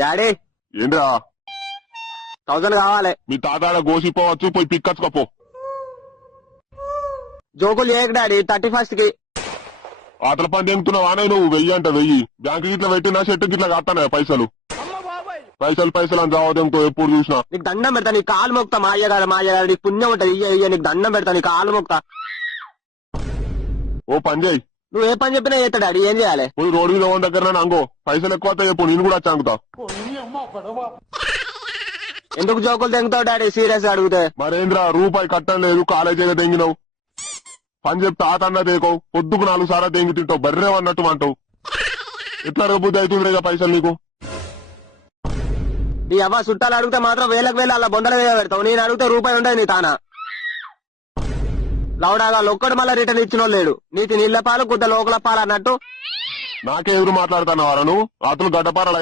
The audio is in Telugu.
డాడీ ఏంద్రా 1000 కావాలి. మీ తాతాడ గోసిపోవచ్చు, పోయి పిక్కచ్చుకపో. జోకులు చేయకు డాడీ. 31st కి ఆతల పని ఎంగుతున్నావానే నువ్వు? 1000 అంట 1000. బ్యాంకు గిట్ల పెట్టినా చెట్టు గిట్ల కాస్తానే పైసలు పైసలు అని జావదేంతో ఎప్పుడు చూసినా. నీకు దండం పెడతా, నీ కాలు మొక్తా. మా అయ్యగారు నీకు పుణ్యం ఉంటది. ఇయ్య నీకు దండం పెడతా, నీ కాలు మొక్తా. ఓ పని చేయి, నువ్వు ఏ పని చెప్పినా చేస్తా డాడీ. ఏం చేయాలి? పోయి రోడ్డు మీద ఓన్ దగ్గర అంగో. పైసలు ఎక్కువ వస్తాయి చెప్పు, నేను కూడా వచ్చి అంగుతా. ఎందుకు జోకులు తెంగుతావు డాడీ? సీరియస్ గా అడిగితే. మరేంద్ర రూపాయి కట్టం లేదు, కాలేజీగా తెంగినావు. పని చెప్తే ఆతన్నా దేకో, పొద్దుకు 4 సార్లు తెంగి తింటావు. బర్రేవన్నట్టు అంటావు. ఎట్లా రబుద్ది అవుతుంది పైసలు నీకు? నీ అవ్వ చుట్టాలు అడిగితే మాత్రం వేలకు వేలు అలా బొందల మీద పెడతావు. నేను అడిగితే రూపాయి ఉండదు నీ తానా. లౌడాగా లొక్కడు మళ్ళీ రిటర్న్ ఇచ్చిన లేడు. నీతి నీళ్ల పాలు గుద్ద లోకల పాలు అన్నట్టు. నాకే ఎదురు మాట్లాడుతున్నావారా నువ్వు? రాత్రులు గడ్డపార